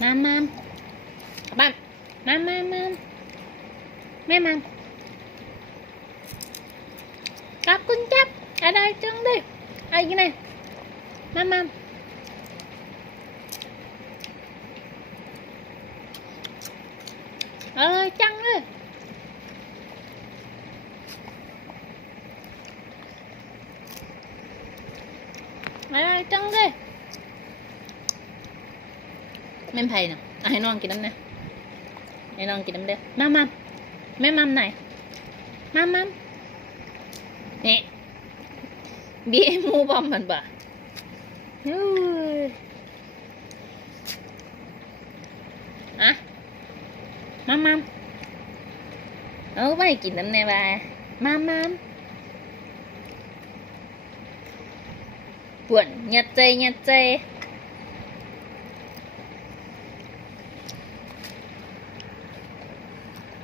Mam mam. Các bạn. Mam mam mam. Mẹ mam. Cặp con chắp. Ở đây chân đi. Ở cái này. Mam mam. Ờ chân đi, Ở đây chân đi. แม่นไผ่นะเอาให้น้องกินน้ำนะให้น้องกินน้ำเด้อมามามแม่มามไหนมามามนี่บีเอ็มมูบอมมันบ่เฮ้ยอะมามามเอาไปกินน้ำแน่บ่ามามามปวนหยัดใจหยัดใจ